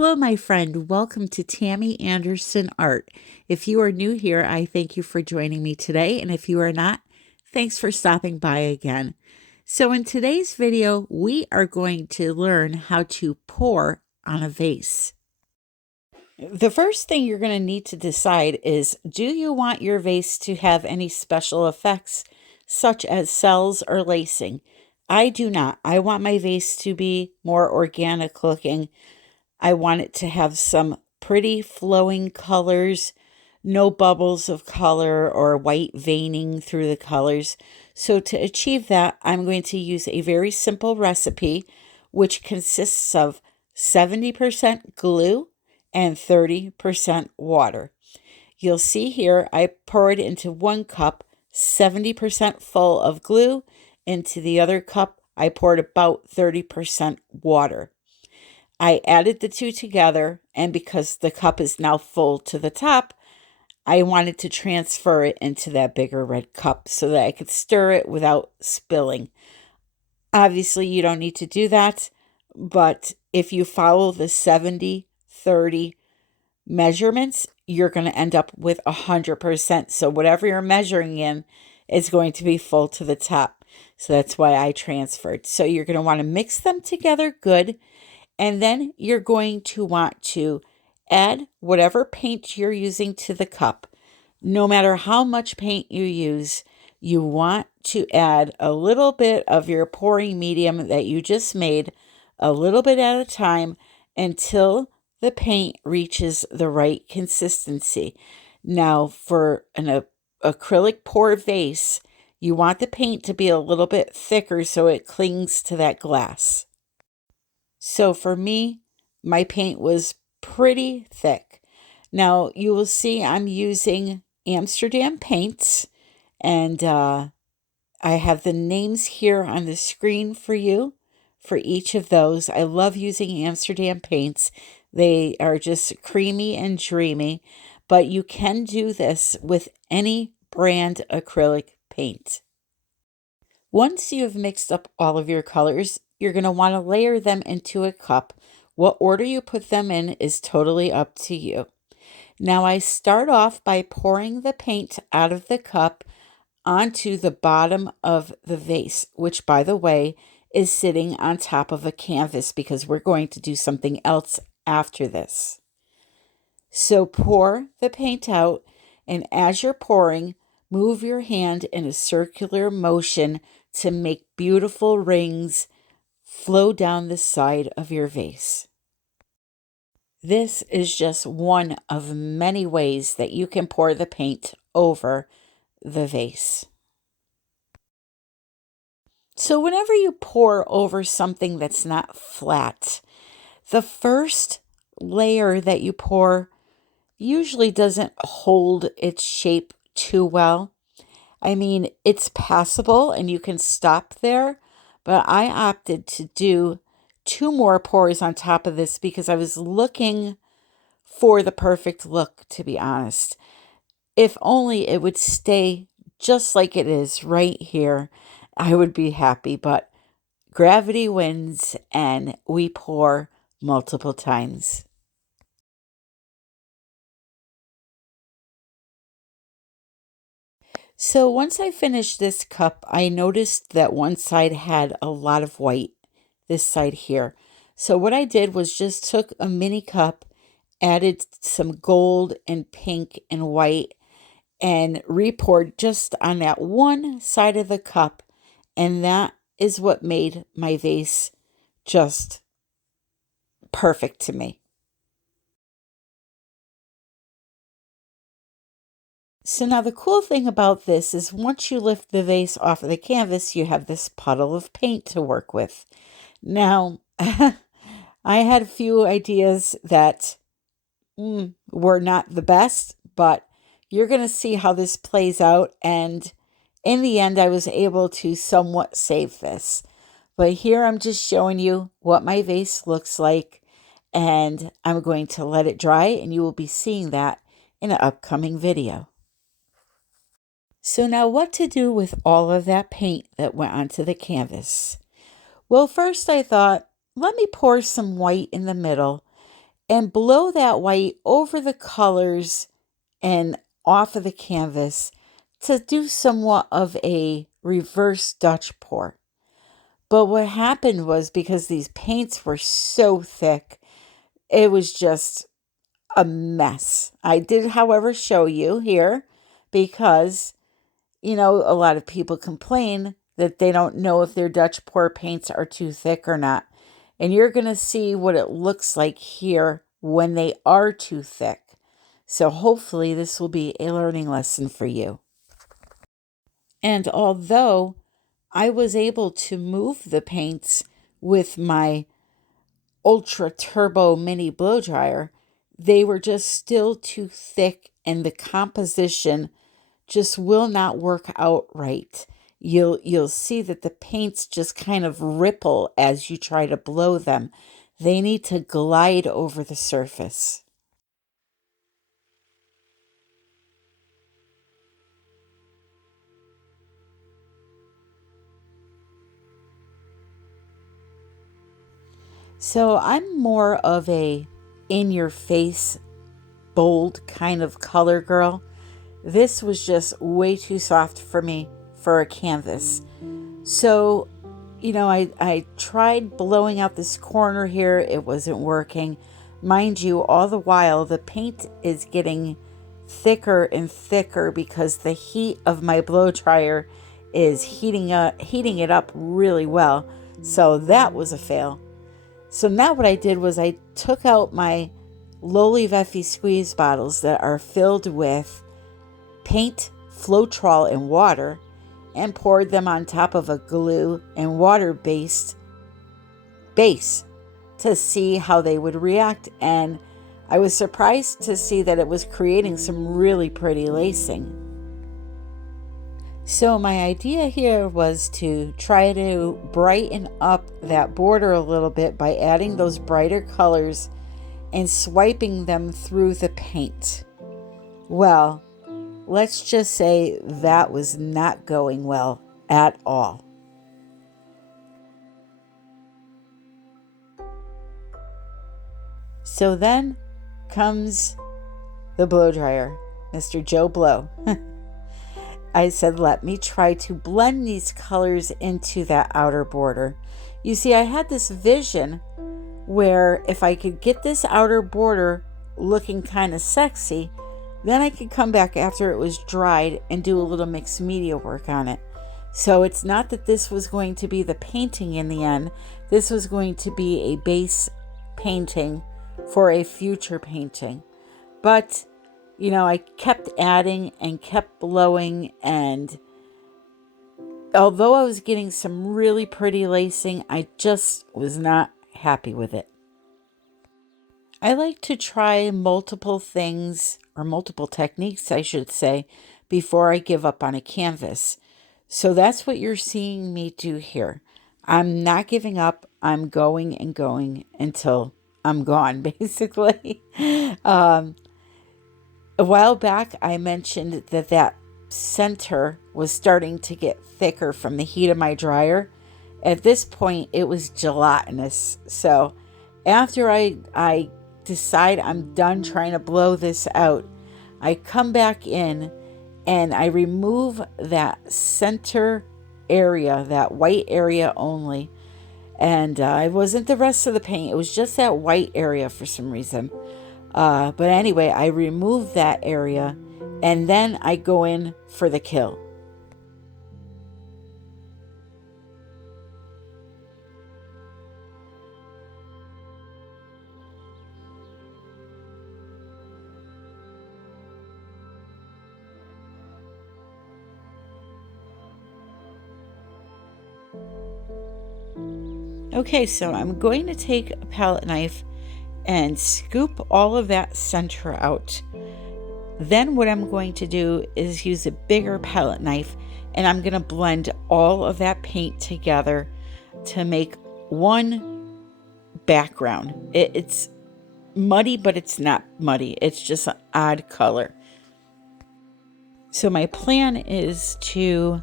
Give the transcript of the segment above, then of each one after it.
Hello, my friend. Welcome to Tammy Anderson Art. If you are new here, I thank you for joining me today. And if you are not, thanks for stopping by again. So in today's video, we are going to learn how to pour on a vase. The first thing you're going to need to decide is, do you want your vase to have any special effects, such as cells or lacing? I do not. I want my vase to be more organic looking. I want it to have some pretty flowing colors, no bubbles of color or white veining through the colors. So to achieve that, I'm going to use a very simple recipe, which consists of 70% glue and 30% water. You'll see here I poured into 1 cup 70% full of glue. Into the other cup, I poured about 30% water. I added the two together, and because the cup is now full to the top, I wanted to transfer it into that bigger red cup so that I could stir it without spilling. Obviously, you don't need to do that, but if you follow the 70-30 measurements, you're going to end up with 100%. So whatever you're measuring in is going to be full to the top. So that's why I transferred. So you're going to want to mix them together good. And then you're going to want to add whatever paint you're using to the cup. No matter how much paint you use, you want to add a little bit of your pouring medium that you just made, a little bit at a time, until the paint reaches the right consistency. Now, for an acrylic pour vase, you want the paint to be a little bit thicker so it clings to that glass. So for me, my paint was pretty thick. Now, you will see I'm using Amsterdam paints, and I have the names here on the screen for you for each of those. I love using Amsterdam paints. They are just creamy and dreamy, but you can do this with any brand acrylic paint. Once you've mixed up all of your colors, you're going to want to layer them into a cup. What order you put them in is totally up to you. Now I start off by pouring the paint out of the cup onto the bottom of the vase, which, by the way, is sitting on top of a canvas because we're going to do something else after this. So pour the paint out, and as you're pouring, move your hand in a circular motion to make beautiful rings flow down the side of your vase. This is just one of many ways that you can pour the paint over the vase. So whenever you pour over something that's not flat, the first layer that you pour usually doesn't hold its shape too well. I mean, it's passable and you can stop there, but I opted to do 2 more pours on top of this because I was looking for the perfect look, to be honest. If only it would stay just like it is right here, I would be happy, but gravity wins and we pour multiple times. So once I finished this cup, I noticed that one side had a lot of white, this side here. So what I did was just took a mini cup, added some gold and pink and white, and repoured just on that one side of the cup. And that is what made my vase just perfect to me. So now the cool thing about this is once you lift the vase off of the canvas, you have this puddle of paint to work with. Now, I had a few ideas that were not the best, but you're going to see how this plays out. And in the end, I was able to somewhat save this. But here I'm just showing you what my vase looks like, and I'm going to let it dry, and you will be seeing that in an upcoming video. So now what to do with all of that paint that went onto the canvas? Well, first I thought, let me pour some white in the middle and blow that white over the colors and off of the canvas to do somewhat of a reverse Dutch pour. But what happened was, because these paints were so thick, it was just a mess. I did, however, show you here because, a lot of people complain that they don't know if their Dutch pour paints are too thick or not. And you're going to see what it looks like here when they are too thick. So hopefully this will be a learning lesson for you. And although I was able to move the paints with my Ultra Turbo Mini Blow Dryer, they were just still too thick, and the composition just will not work out right. You'll see that the paints just kind of ripple as you try to blow them. They need to glide over the surface. So I'm more of a in-your-face, bold kind of color girl. This was just way too soft for me for a canvas. So, I tried blowing out this corner here. It wasn't working. Mind you, all the while, the paint is getting thicker and thicker because the heat of my blow dryer is heating it up really well. So that was a fail. So now what I did was I took out my LOLIVEFE squeeze bottles that are filled with paint, Floetrol, and water, and poured them on top of a glue and water-based base to see how they would react. And I was surprised to see that it was creating some really pretty lacing. So my idea here was to try to brighten up that border a little bit by adding those brighter colors and swiping them through the paint. Well, let's just say that was not going well at all. So then comes the blow dryer, Mr. Joe Blow. I said, let me try to blend these colors into that outer border. You see, I had this vision where if I could get this outer border looking kind of sexy, then I could come back after it was dried and do a little mixed media work on it. So it's not that this was going to be the painting in the end. This was going to be a base painting for a future painting. But I kept adding and kept blowing, and although I was getting some really pretty lacing, I just was not happy with it. I like to try multiple things, or multiple techniques, I should say, before I give up on a canvas. So that's what you're seeing me do here. I'm not giving up. I'm going and going until I'm gone, basically. A while back, I mentioned that center was starting to get thicker from the heat of my dryer. At this point, it was gelatinous. So after I decide I'm done trying to blow this out, I come back in and I remove that center area, that white area only. And it wasn't the rest of the paint. It was just that white area for some reason. But anyway, I remove that area and then I go in for the kill. Okay, so I'm going to take a palette knife and scoop all of that center out. Then what I'm going to do is use a bigger palette knife and I'm going to blend all of that paint together to make one background. It's muddy, but it's not muddy. It's just an odd color. So my plan is to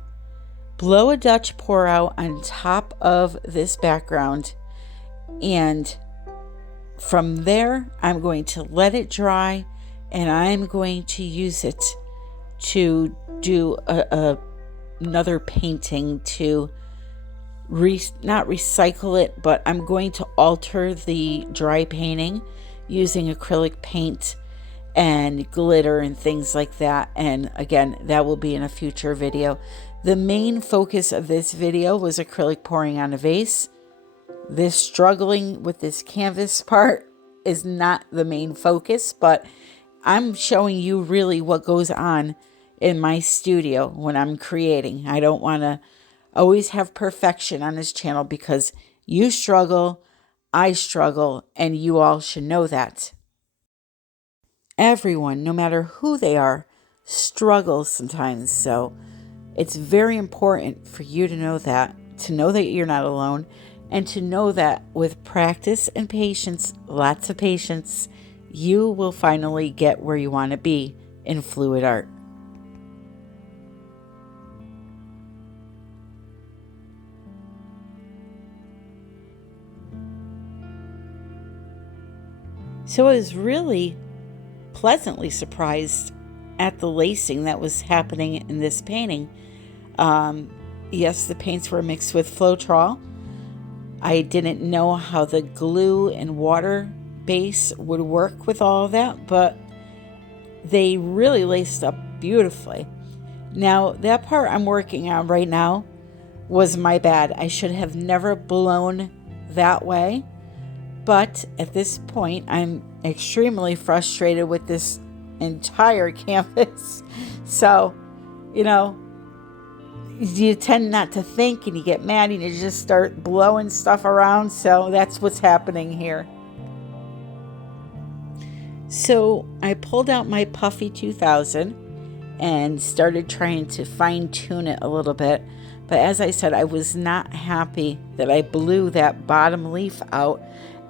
blow a Dutch pour out on top of this background and from there, I'm going to let it dry, and I'm going to use it to do another painting to not recycle it, but I'm going to alter the dry painting using acrylic paint and glitter and things like that. And again, that will be in a future video. The main focus of this video was acrylic pouring on a vase. This struggling with this canvas part is not the main focus, but I'm showing you really what goes on in my studio when I'm creating. I don't want to always have perfection on this channel because you struggle, I struggle, and you all should know that. Everyone, no matter who they are, struggles sometimes. So it's very important for you to know that you're not alone, and to know that with practice and patience, lots of patience, you will finally get where you want to be in fluid art. So I was really pleasantly surprised at the lacing that was happening in this painting. Yes, the paints were mixed with Floetrol. I didn't know how the glue and water base would work with all of that, but they really laced up beautifully. Now, that part I'm working on right now was my bad. I should have never blown that way. But at this point, I'm extremely frustrated with this entire canvas. So, you know, you tend not to think and you get mad and you just start blowing stuff around. So that's what's happening here. So I pulled out my Puffy 2000 and started trying to fine tune it a little bit. But as I said, I was not happy that I blew that bottom leaf out.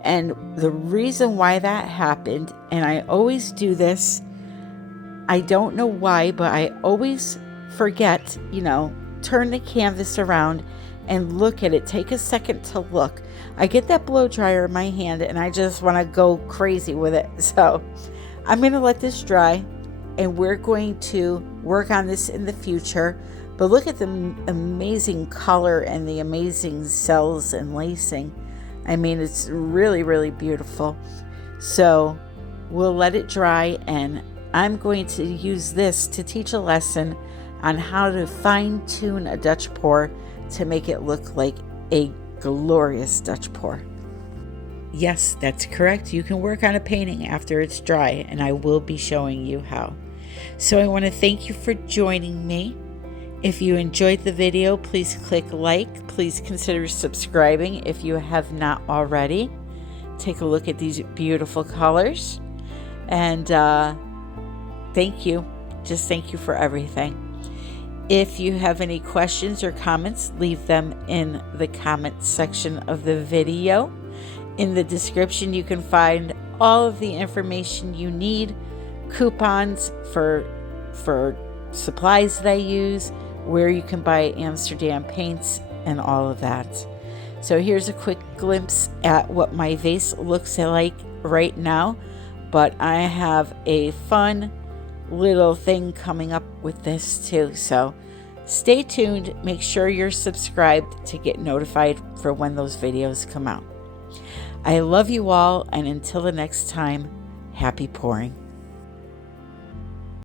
And the reason why that happened, and I always do this, I don't know why, but I always forget, you know, turn the canvas around and look at it. Take a second to look. I get that blow dryer in my hand and I just want to go crazy with it. So I'm going to let this dry and we're going to work on this in the future. But look at the amazing color and the amazing cells and lacing. I mean, it's really, really beautiful. So we'll let it dry, and I'm going to use this to teach a lesson on how to fine tune a Dutch pour to make it look like a glorious Dutch pour. Yes, that's correct. You can work on a painting after it's dry, and I will be showing you how. So I want to thank you for joining me. If you enjoyed the video, please click like. Please consider subscribing if you have not already. Take a look at these beautiful colors. And thank you. Just thank you for everything. If you have any questions or comments, leave them in the comment section of the video. In the description, you can find all of the information you need, coupons for supplies that I use, where you can buy Amsterdam paints, and all of that. So here's a quick glimpse at what my vase looks like right now, but I have a fun little thing coming up with this too. So stay tuned. Make sure you're subscribed to get notified for when those videos come out. I love you all, and until the next time, happy pouring.